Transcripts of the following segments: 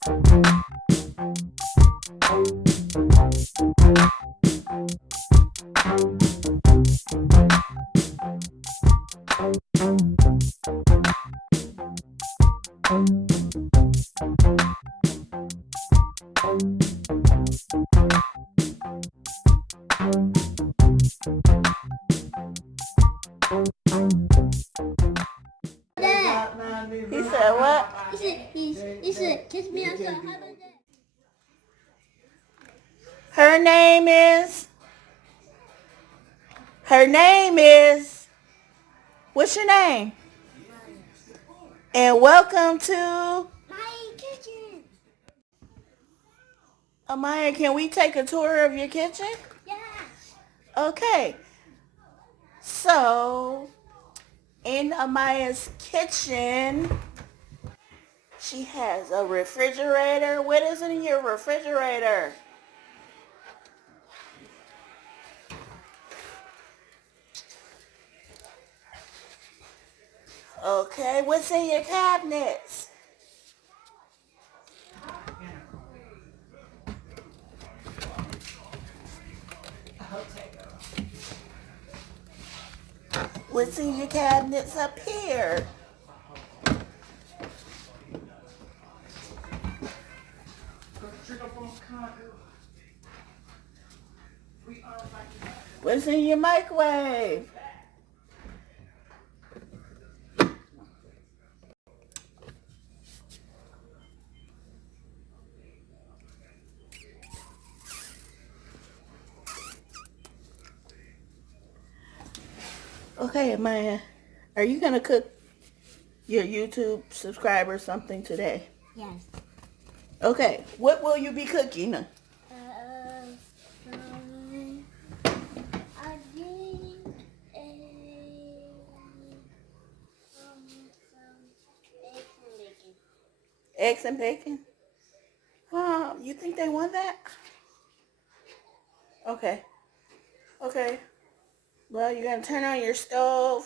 He said what? He said, kiss me outside. Her name is, her name is, what's your name? And welcome to My kitchen. Amaya. Can we take a tour of your kitchen? Yes. Okay. So, in Amaya's kitchen, she has a refrigerator. What is in your refrigerator? Okay, what's in your cabinets? What's in your cabinets up here? What's in your microwave? Okay, Amaya, are you going to cook your YouTube subscribers something today? Yes. Okay, what will you be cooking? I think some eggs and bacon. Eggs and bacon? You think they want that? Okay. Okay. Well, you're going to turn on your stove.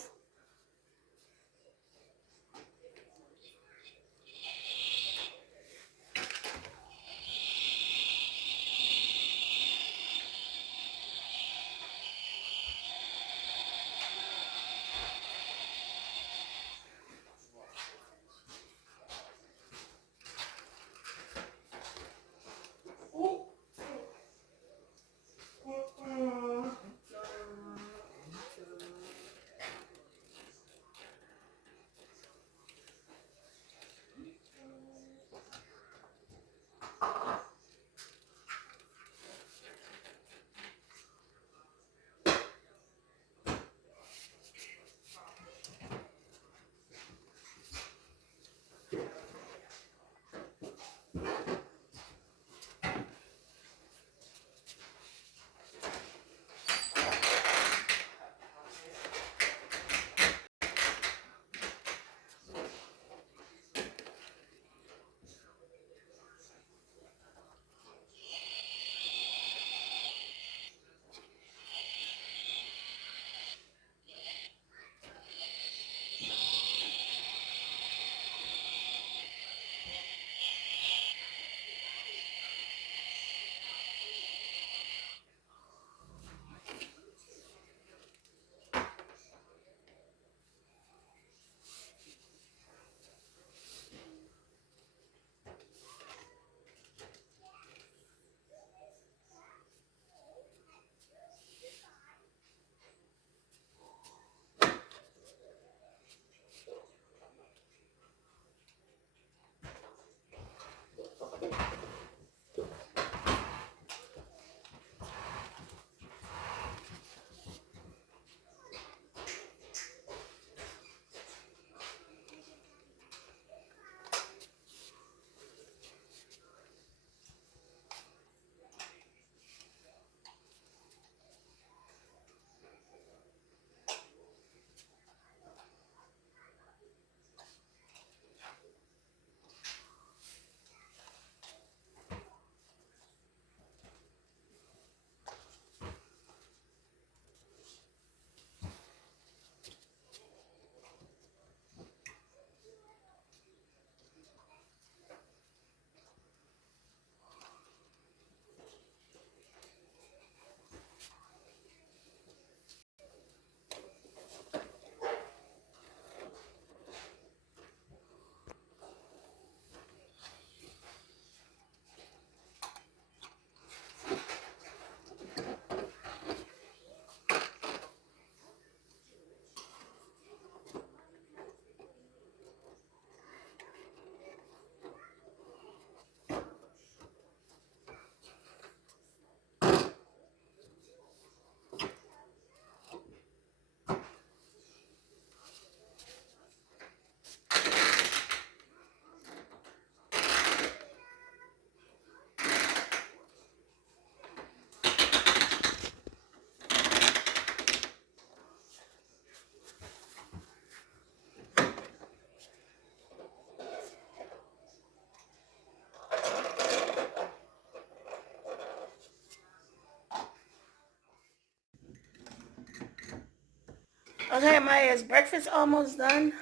Okay, Amaya, is breakfast almost done?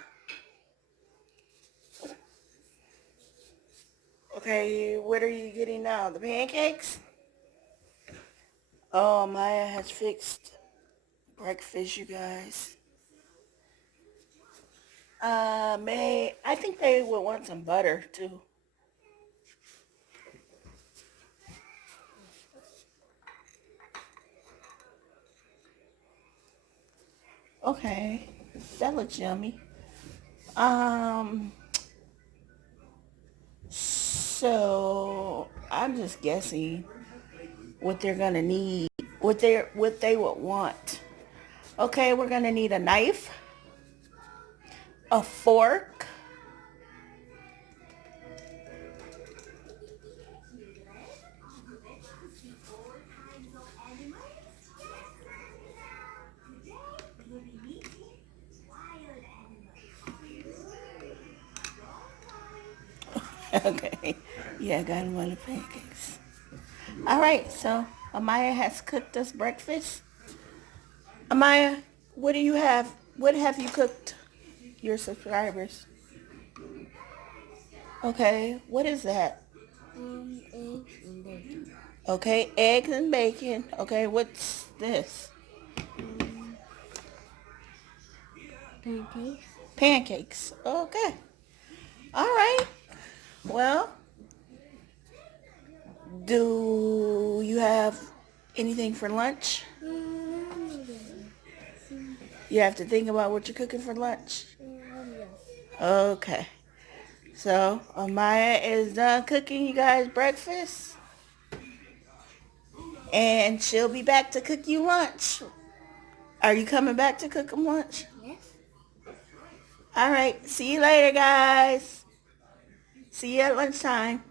Okay, what are you getting now? The pancakes? Oh, Maya has fixed breakfast, you guys. I think they would want some butter too. Okay, that looks yummy. Um, so I'm just guessing what they're gonna need, what they would want. Okay, we're gonna need a knife, a fork, okay. Yeah, got him on the pancakes. All right, so Amaya has cooked us breakfast. Amaya, what do you have? What have you cooked your subscribers? Okay, what is that? Eggs and bacon. Okay, eggs and bacon. Okay, what's this? Pancakes. Pancakes. Okay. All right. Well, do you have anything for lunch? You have to think about what you're cooking for lunch. Yes. Okay. So, Amaya is done cooking you guys breakfast. And she'll be back to cook you lunch. Are you coming back to cook them lunch? Yes. All right. See you later, guys. See you at lunchtime.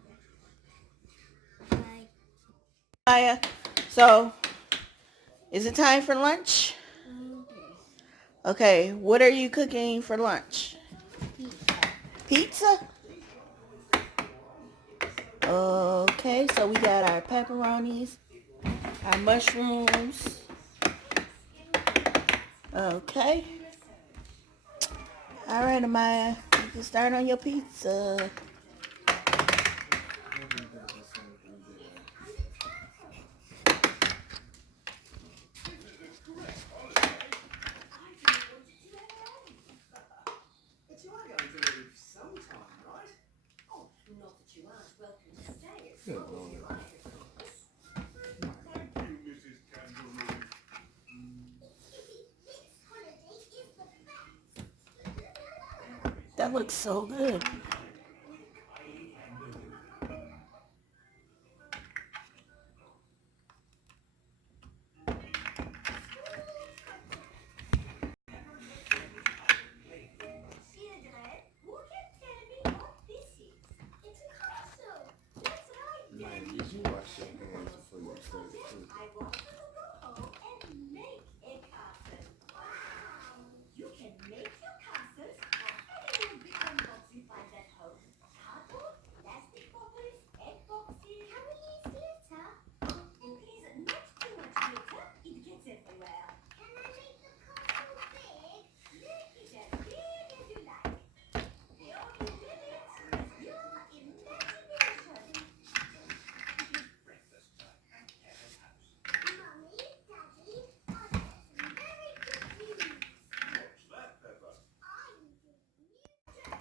Bye. Amaya. So, is it time for lunch? Yes. Okay. What are you cooking for lunch? Pizza. Pizza? Okay. So, we got our pepperonis, our mushrooms. Okay. All right, Amaya. You can start on your pizza. That looks so good.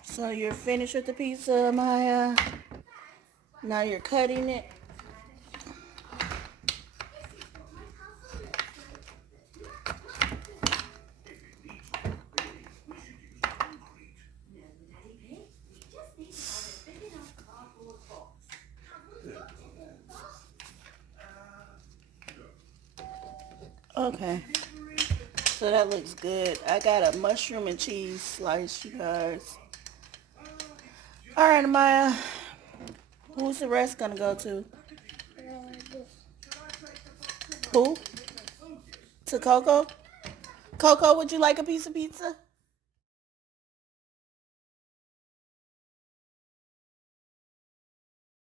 So you're finished with the pizza, Maya. Now you're cutting it. Okay. So that looks good. I got a mushroom and cheese slice, you guys. All right, Maya. Who's the rest gonna go to? This. Who? To Coco? Coco, would you like a piece of pizza?